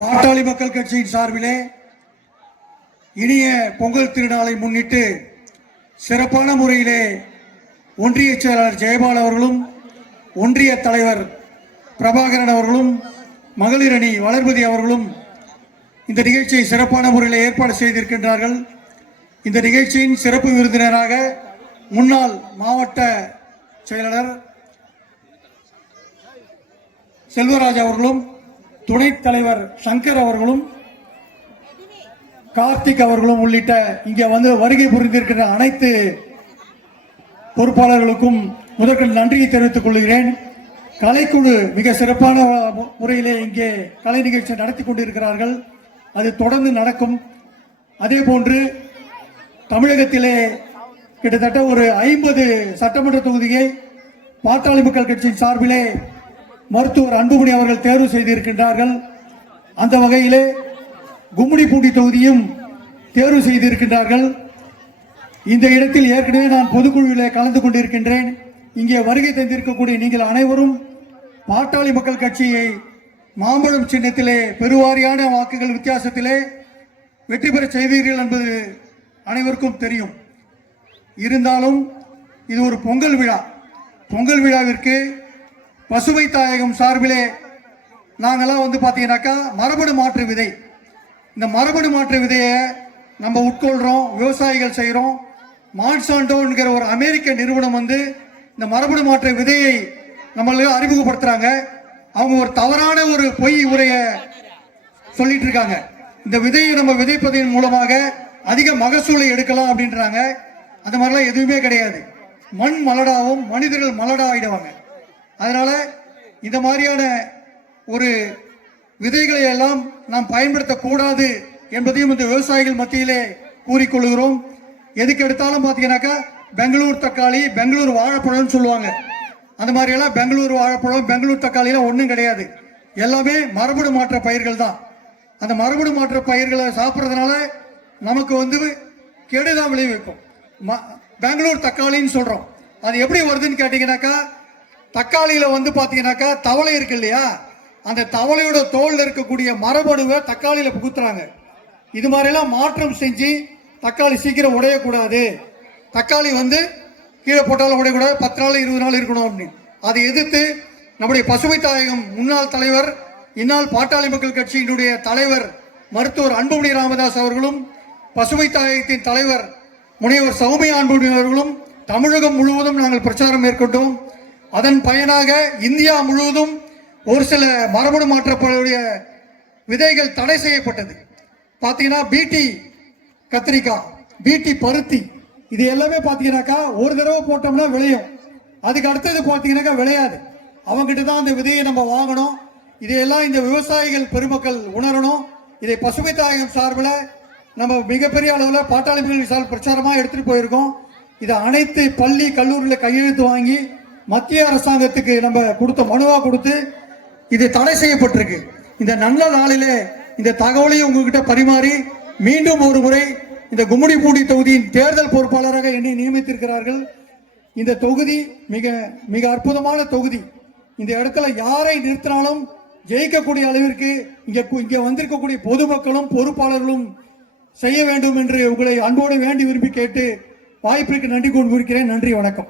பாட்டாளி மக்கள் கட்சியின் சார்பிலே இனிய பொங்கல் திருநாளை முன்னிட்டு சிறப்பான முறையிலே ஒன்றிய செயலாளர் ஜெயபால் அவர்களும் ஒன்றிய தலைவர் பிரபாகரன் அவர்களும் மகளிர் அணி வளர்மதி அவர்களும் இந்த நிகழ்ச்சியை சிறப்பான முறையில் ஏற்பாடு செய்திருக்கின்றார்கள். இந்த நிகழ்ச்சியின் சிறப்பு விருந்தினராக முன்னாள் மாவட்ட செயலாளர் செல்வராஜ் அவர்களும் துணைத் தலைவர் சங்கர் அவர்களும் கார்த்திக் அவர்களும் உள்ளிட்ட இங்கே வந்து வருகை புரிந்திருக்கிற அனைத்து பொறுப்பாளர்களுக்கும் முதற்கண் நன்றியை தெரிவித்துக் கொள்கிறேன். கலைக்குழு மிக சிறப்பான முறையிலே இங்கே கலை நிகழ்ச்சி நடத்தி கொண்டிருக்கிறார்கள். அது தொடர்ந்து நடக்கும். அதே போன்று தமிழகத்திலே கிட்டத்தட்ட ஒரு ஐம்பது சட்டமன்ற தொகுதியை பாட்டாளி மக்கள் கட்சியின் சார்பிலே மருத்துவர் அன்புமணி அவர்கள் தேர்வு செய்திருக்கின்றார்கள். அந்த வகையிலே கும்மிடிப்பூண்டி தொகுதியும் தேர்வு செய்திருக்கின்றார்கள். இந்த இடத்தில் ஏற்கனவே நான் பொதுக்குழுவிலே கலந்து கொண்டிருக்கின்றேன். இங்கே வருகை தந்திருக்கக்கூடிய நீங்கள் அனைவரும் பாட்டாளி மக்கள் கட்சியை மாம்பழம் சின்னத்திலே பெருவாரியான வாக்குகள் வித்தியாசத்திலே வெற்றி பெற செய்வீர்கள் என்பது அனைவருக்கும் தெரியும். இருந்தாலும் இது ஒரு பொங்கல் விழா. பொங்கல் விழாவிற்கு பசுமை தாயகம் சார்பிலே நாங்கெல்லாம் வந்து பார்த்தீங்கன்னாக்கா மரபணு மாற்று விதை. இந்த மரபணு மாற்று விதையை நம்ம உட்கொள்கிறோம் விவசாயிகள் செய்கிறோம் மான்சாண்டோங்கிற ஒரு அமெரிக்க நிறுவனம் வந்து இந்த மரபணு மாற்று விதையை நம்மளுக்கு அறிமுகப்படுத்துகிறாங்க அவங்க ஒரு தவறான ஒரு பொய் உரையை சொல்லிட்டு இருக்காங்க. இந்த விதையை நம்ம விதைப்பதன் மூலமாக அதிக மகசூலை எடுக்கலாம் அப்படின்றாங்க. அந்த மாதிரிலாம் எதுவுமே கிடையாது. மண் மலடாவும் மனிதர்கள் மலடாகிடுவாங்க அதனால் இந்த மாதிரியான ஒரு விதைகளை எல்லாம் நாம் பயன்படுத்தக்கூடாது என்பதையும் இந்த விவசாயிகள் மத்தியிலே கூறிக்கொள்கிறோம். எதுக்கு எடுத்தாலும் பார்த்தீங்கன்னாக்கா பெங்களூர் தக்காளி பெங்களூர் வாழைப்பழம்னு சொல்லுவாங்க. அந்த மாதிரியெல்லாம் பெங்களூர் வாழைப்பழம் பெங்களூர் தக்காளிலாம் ஒன்றும் கிடையாது. எல்லாமே மரபணு மாற்ற பயிர்கள் தான். அந்த மரபணு மாற்ற பயிர்களை சாப்பிட்றதுனால நமக்கு வந்து கெடுதான் விளைவிக்கும். ம- பெங்களூர் தக்காளின்னு சொல்கிறோம் அது எப்படி வருதுன்னு கேட்டிங்கன்னாக்கா தக்காளியில் வந்து பார்த்தீங்கன்னாக்கா தவளை இருக்கு இல்லையா? அந்த தவளையோட தோளில் இருக்கக்கூடிய மரபணுவை தக்காளியில் புகுத்துறாங்க. இது மாதிரிலாம் மாற்றம் செஞ்சு தக்காளி சீக்கிரம் உடையக்கூடாது. தக்காளி வந்து கீழே போட்டாலும் உடையக்கூடாது பத்து நாள் இருபது நாள் இருக்கணும் அப்படின்னு. அதை எதிர்த்து நம்முடைய பசுமை தாயகம் முன்னாள் தலைவர் இந்நாள் பாட்டாளி மக்கள் கட்சியினுடைய தலைவர் மருத்துவர் அன்புமணி ராமதாஸ் அவர்களும் பசுமை தாயகத்தின் தலைவர் முனைவர் சௌமிய அன்புமணி அவர்களும் தமிழகம் முழுவதும் நாங்கள் பிரச்சாரம் மேற்கொண்டோம். அதன் பயனாக இந்தியா முழுவதும் ஒரு சில மரபணு மாற்றப்படைய விதைகள் தடை செய்யப்பட்டது. பார்த்தீங்கன்னா பிடி கத்திரிக்காய் பிடி பருத்தி இது எல்லாமே பார்த்தீங்கன்னாக்கா ஒரு தடவை போட்டோம்னா விளையும். அதுக்கு அடுத்தது பார்த்தீங்கன்னாக்கா விளையாது. அவங்ககிட்ட தான் அந்த விதையை நம்ம வாங்கணும். இதையெல்லாம் இந்த விவசாயிகள் பெருமக்கள் உணரணும். இதை பசுமை தாயகம் சார்பில் நம்ம மிகப்பெரிய அளவில் பாட்டாளி சார் சார்பில் பிரச்சாரமாக எடுத்துகிட்டு போயிருக்கோம். இதை அனைத்து பள்ளி கல்லூரியில் கையெழுத்து வாங்கி மத்திய அரசாங்கத்துக்கு நம்ம கொடுத்த மனுவாக கொடுத்து இது தடை செய்யப்பட்டிருக்கு. இந்த நல்ல நாளிலே இந்த தகவலையும் உங்ககிட்ட பரிமாறி மீண்டும் ஒரு முறை இந்த கும்மிடிப்பூண்டி தொகுதியின் தேர்தல் பொறுப்பாளராக என்னை நியமித்திருக்கிறார்கள். இந்த தொகுதி மிக மிக அற்புதமான தொகுதி. இந்த இடத்துல யாரை நிறுத்தினாலும் ஜெயிக்கக்கூடிய அளவிற்கு இங்கே இங்கே வந்திருக்கக்கூடிய பொதுமக்களும் பொறுப்பாளர்களும் செய்ய வேண்டும் என்று உங்களை அன்போடு வேண்டி விரும்பி கேட்டு வாய்ப்பிற்கு நன்றி கொண்டு இருக்கிறேன் நன்றி வணக்கம்.